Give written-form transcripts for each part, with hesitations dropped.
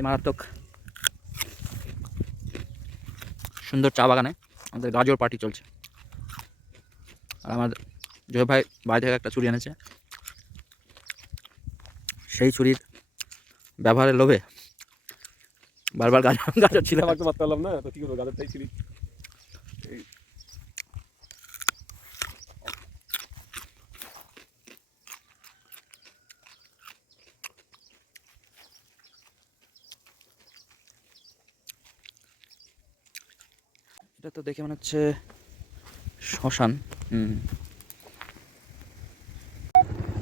এই মারাত্মক সুন্দর চা বাগানে আমাদের গাজর পার্টি চলছে। আর আমার জয় ভাই বাইরে থেকে একটা ছুরি এনেছে, সেই ছুরির ব্যবহারের লোভে বারবার গাজর গাজর ছিল মারতে পারলাম না, তো কি করবো, গাজরটাই ছুরি। এটা তো দেখে মনে হচ্ছে শ্মশান।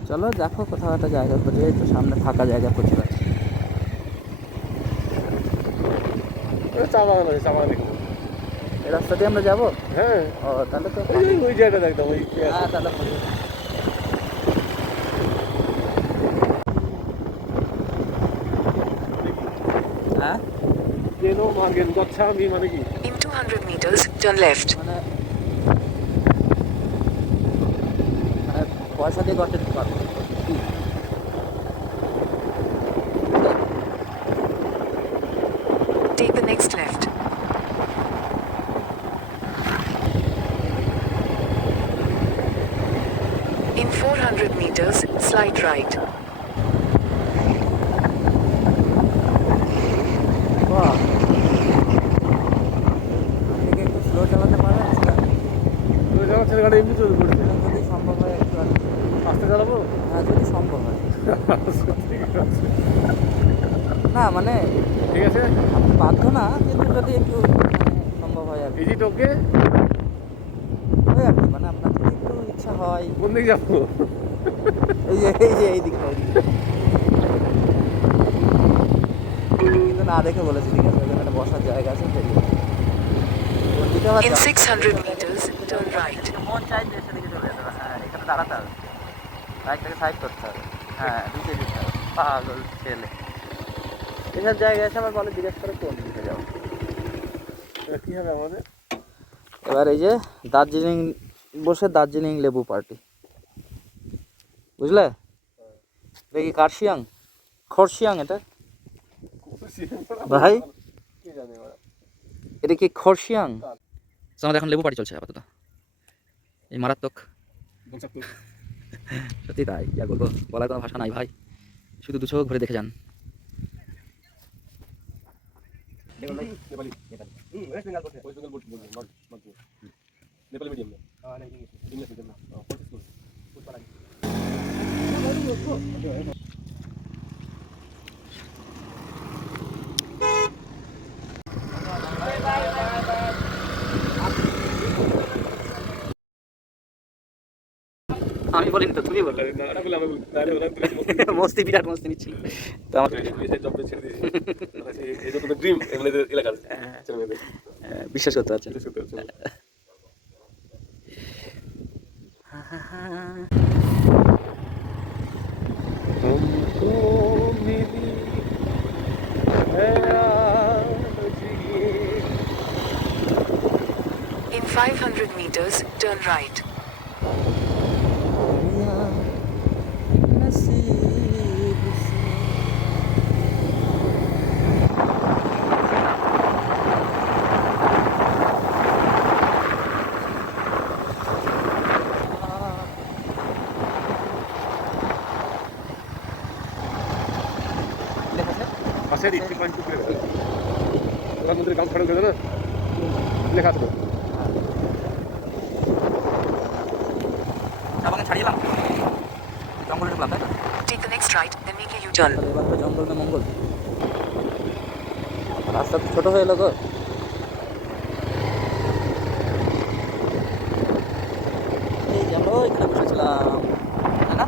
চলো দেখো কোথাও একটা জায়গা খুঁজে, তো সামনে ফাঁকা জায়গা প্রচুর আছে। চা বাগান আছে, চা বাগান দেখবো। এই রাস্তা দিয়ে আমরা যাবো? হ্যাঁ। ও তাহলে তো ওই জায়গাটা দেখতাম, ওই হ্যাঁ তাহলে হ্যাঁ কেন মার্গেন গচ্ছামি মানে কি? In 200 meters, turn left. মানে পয়সা দিয়ে গর্তে দিতে পারবো। Take the next left. In 400 meters, slide right. বাহ, আপনি একটু স্লো চালাতে পারেন? ওই যাওয়ার ছেলে গাড়ি এমনি চলে পড়ছে। যদি সম্ভব হয় একটু আস্তে চালাবো? হ্যাঁ যদি সম্ভব হয়। ঠিক আছে, না মানে ঠিক আছে, আপনি বাধ্য না, কিন্তু যদি একটু সম্ভব হয় আর কি। ইজি টোকে ওই আর কি, মানে আপনার যদি একটু ইচ্ছা হয়। কোন দিকে যাবো? এই দিকটা কিন্তু না দেখে বলেছি, ঠিক আছে? ওখানে বসার জায়গা আছে। In 600 meters, turn right. মন চাইছে সেদিকে চলে যেতে হবে। হ্যাঁ এখানে দাঁড়াতে হবে, বাইকটাকে সাইড করতে হবে। হ্যাঁ ঢুকে যেতে হবে। পাগল ছেলে, এসব জায়গায় এসে আমার বলে জিজ্ঞেস করে কোন দিকে যাবো। কি হবে আমাদের? এবার এই যে দার্জিলিং বসে দার্জিলিং লেবু পার্টি, বুঝলে? এটা কি কার্শিয়াং খরশিয়াং? এটা ভাই কি জানি এটা কি খরশিয়াং? আমাদের এখন লেবু পার্টি চলছে আপাতত, এই মারাত্মক। সত্যি তাই, যা বলবো, বলার কোনো ভাষা নাই ভাই, শুধু দু চোখ ভরে দেখে যান। নেপালি মিডিয়াম না, ইংলিশ মিডিয়াম না। আমি বলিনি তো, তুমি বললে। মস্তি, বিরাট মস্তি নিচ্ছিল তো আমার। বিশ্বাস করতে পারছেন? In 500 meters, turn right. প্রধানমন্ত্রীর কাম খড় করে না লেখা আছে। জঙ্গলে ঢুকলাম, তাই না? Take the next right, then make a U-turn. এবার তো জঙ্গল না মঙ্গল, রাস্তা তো ছোট হয়ে এলো গো। এই যে আমরা এখানে বসেছিলাম, তাই না?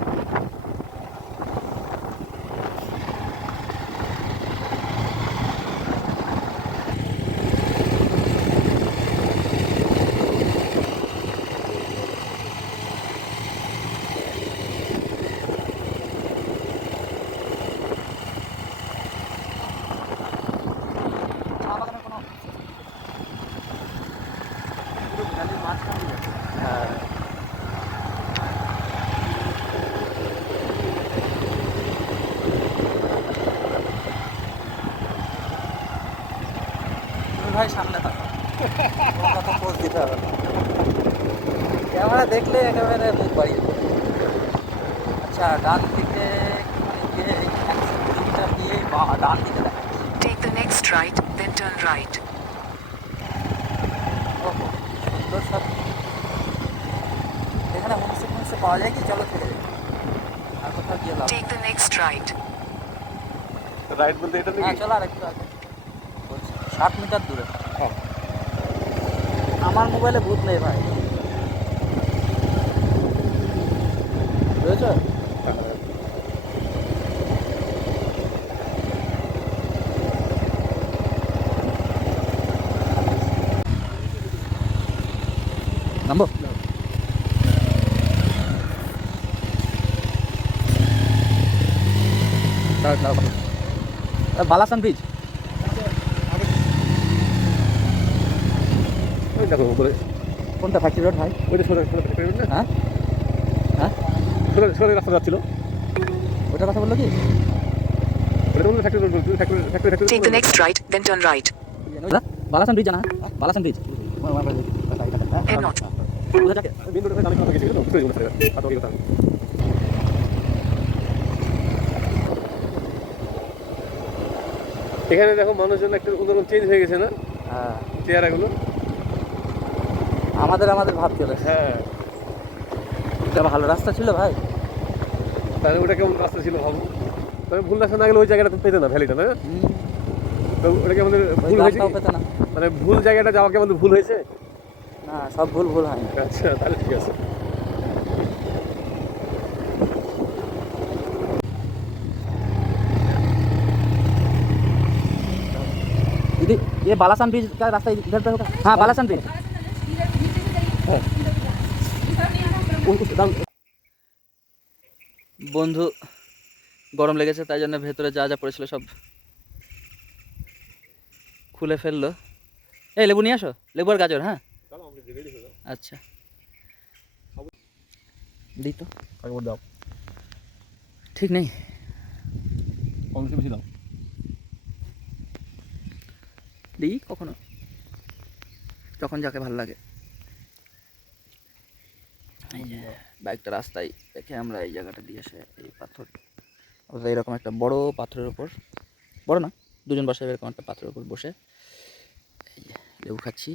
ভাই সামনে থাকো, কথা পোজ দিতে হবে না, ক্যামেরা দেখলে একেবারে মুখ বাড়িয়ে দেবে। আচ্ছা ডান দিকে মানে গিয়ে 100 কিলোমিটার দিয়ে ডান দিকে দেখা যাচ্ছে। Take the next right, then turn right. ওহো, সুন্দর সব। এখানে হোমস্টে পাওয়া যায় কি? চলো থেকে যাই, আর কোথাও গিয়ে লাভ। Take the next right. Right বলতে এটা হ্যাঁ নাকি? চলো আর একটু আগে বলছি 60 মিটার দূরে। হ্যাঁ। আমার মোবাইলে ভূত নেই ভাই, বুঝেছ? নামবো? বালাসান ব্রিজ ওই দেখো উপরে কোনটা? ফ্যাক্টরি রোড ভাই? ওইটা সরে সরে না, হ্যাঁ হ্যাঁ, সরে সরে রাস্তা যাচ্ছিল, ওটার কথা বললো কি? ওটা বললো factory road, factory Take the next right, then turn right. Balason bridge জানা? Balason bridge Head north. বুঝা যাকে? মেইন রোডে দাঁড়িয়ে কথা গেছিল তো বুঝতে গেল স্যার কথা কি কথা। এখানে দেখো মানুষজন একটা অন্যরকম চেঞ্জ হয়ে গেছে না হ্যাঁ, চেহারাগুলো। আমাদের ভাব চলে। হ্যাঁ, এটা ভালো রাস্তা ছিল ভাই। তাহলে ওটা কেমন রাস্তা ছিল ভাবো, তবে ভুল রাস্তা না গেলে ওই জায়গাটা তো পেতে না, ভ্যালিটা না, তো ওটা কি আমাদের ওই ভুল হয়েছে রাস্তাও কি? পেতে না। মানে ভুল জায়গাটা যাওয়া কি আমাদের ভুল হয়েছে? না, সব ভুল হয় না। আচ্ছা তাহলে ঠিক আছে। दीदी ये बालासन ब्रिज का रास्ता इधर पे होगा? हाँ बालासन ब्रिज। বন্ধু গরম লেগেছে তাই জন্য ভেতরে যা যা পড়েছিল সব খুলে ফেললো। এই লেবু নিয়ে আসো, লেবু আর গাজর। হ্যাঁ আচ্ছা দিই তো, দাও ঠিক নেই। কম বেশি দাও। দিই কখনো যখন যাকে ভালো লাগে। এই যে বাইকটা রাস্তায় রেখে আমরা এই জায়গাটা দিয়ে এসে এই পাথর, অর্থাৎ এরকম একটা বড় পাথরের উপর, বড় না দুজন বসে এরকম একটা পাথরের উপর বসে এই যে লেবু খাচ্ছি।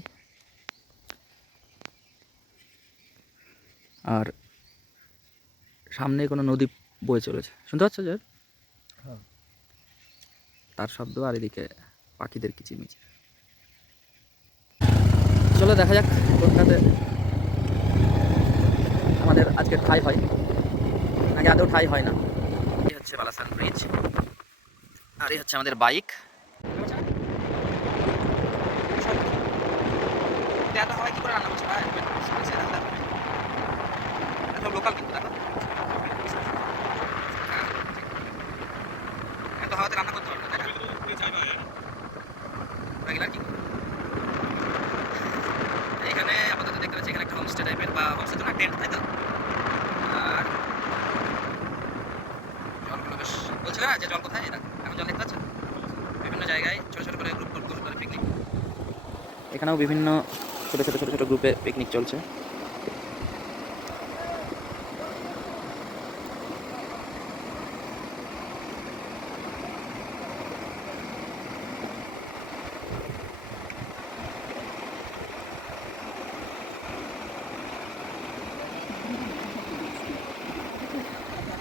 আর সামনে কোনো নদী বয়ে চলেছে, শুনতে পাচ্ছ যে? হ্যাঁ। তার শব্দ আর এদিকে পাখিদের কিচিরমিচির। চলো দেখা যাক কোনটাতে আমাদের আজকে ঠাঁই হয়, নাকি আদৌ ঠাঁই হয় না। এই হচ্ছে বালাসান ব্রিজ আর এই হচ্ছে আমাদের বাইক। লোকাল কিন্তু দেখো এত হাওয়াতে রান্না করতে পারবে না, তাই না? রেগুলার কি এখানে আপাতত দেখতে পাচ্ছি এখানে একটা হোমস্টে টাইপের বা হোমস্টে তো না, টেন্ট, তাই তো? আর জলগুলো বেশ, বলছিলে না যে জল কোথায়, এটা এখন জল দেখতে পাচ্ছ বিভিন্ন জায়গায় ছোটো ছোটো করে গ্রুপ করে পিকনিক। এখানেও বিভিন্ন ছোটো ছোটো গ্রুপে পিকনিক চলছে।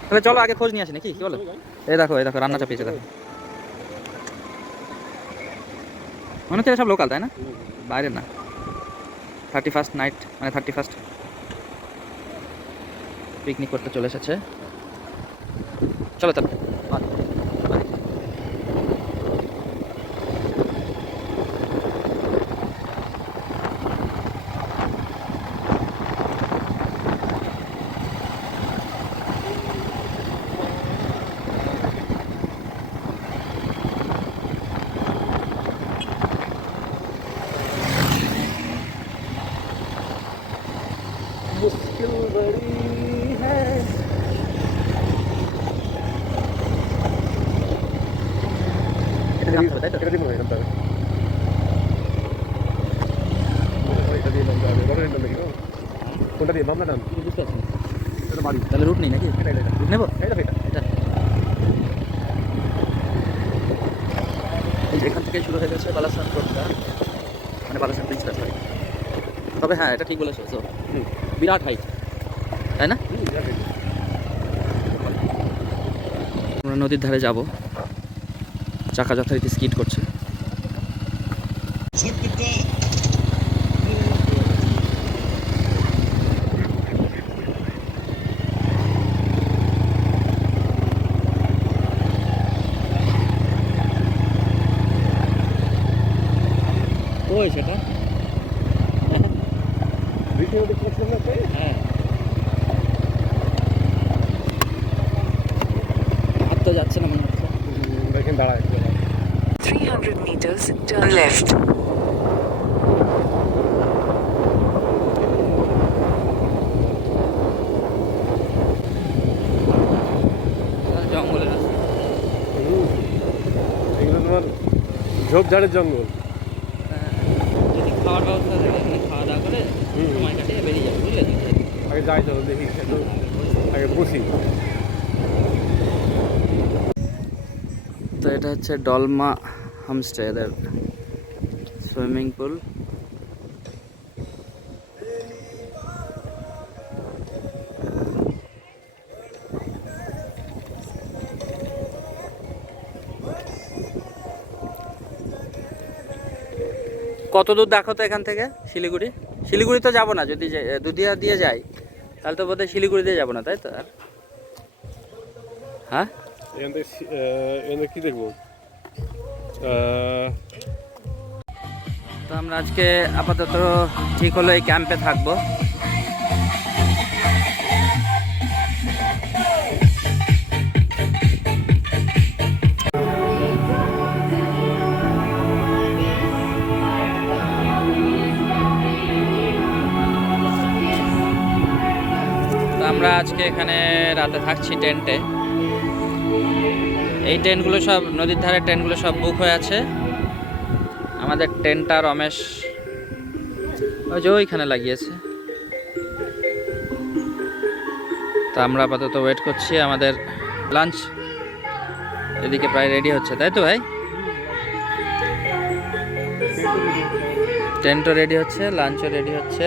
তাহলে চলো আগে খোঁজ নিয়ে আসি নাকি, কি বলো? এই দেখো রান্না চাপিয়েছে দেখো, মনে হচ্ছে সব লোকাল, তাই না? বাইরের না। 31st নাইট মানে 31st পিকনিক করতে চলে এসেছে। চলো তাহলে मुश्किल बड़ी है। এটা দিব এখান থেকে। এটা দিয়ে নামতে হবে বড় নাম নাকি কোনটা দিয়ে মামলা নাম কি বুঝতে পারছি না। এটা বাড়ি তাহলে রুট নেই নাকি? এটা এটা রুট নেবো এটা এটা এটা। এই যে এখান থেকে শুরু হয়ে গেছে বালাসান রোডটা, মানে বালাসান ব্রিজটা, সরি। তবে হ্যাঁ, এটা ঠিক বলেছো, তো বিরাট হাইট, তাই না? আমরা নদীর ধারে যাব, চাকা যথারীতি স্কিড করছে। ওই সেটা, দ্বিতীয় দেখছিলাম না তাই হ্যাঁ, হাত তো যাচ্ছে না মনে হচ্ছে। দেখেন দাঁড়ায় 300 meters, turn left. জঙ্গলের রাস্তা। এগুলো তোমার ঝোপঝাড়ের জঙ্গল যদি খাওয়ার ব্যবস্থা থাকে, এখানে খাওয়া দাওয়া করে সময় কাটিয়ে বেরিয়ে যাবে, বুঝলে? আগে যাই চলো দেখি একটু আগে বসি তো এটা হচ্ছে ডলমা হোমস্টে, এদের সুইমিং পুল। কত দূর দেখো তো এখান থেকে শিলিগুড়ি? শিলিগুড়ি তো যাবো না, যদি দুধিয়া দিয়ে যাই তাহলে তো বোধহয় শিলিগুড়ি দিয়ে যাবো না, তাই তো? আর হ্যাঁ, এখান থেকে এখান থেকে কী দেখবো তো আমরা আজকে আপাতত ঠিক হলো এই ক্যাম্পে থাকবো। তো আমরা আজকে এখানে রাতে থাকছি টেন্টে। এই টেন্টগুলো সব নদীর ধারে, টেন্টগুলো সব বুক হয়ে আছে। আমাদের টেন্টটা রমেশ ওই যে ওইখানে লাগিয়েছে। তো আমরা আপাতত ওয়েট করছি, আমাদের লাঞ্চ এদিকে প্রায় রেডি হচ্ছে, তাই তো ভাই? টেন্টও রেডি হচ্ছে, লাঞ্চও রেডি হচ্ছে।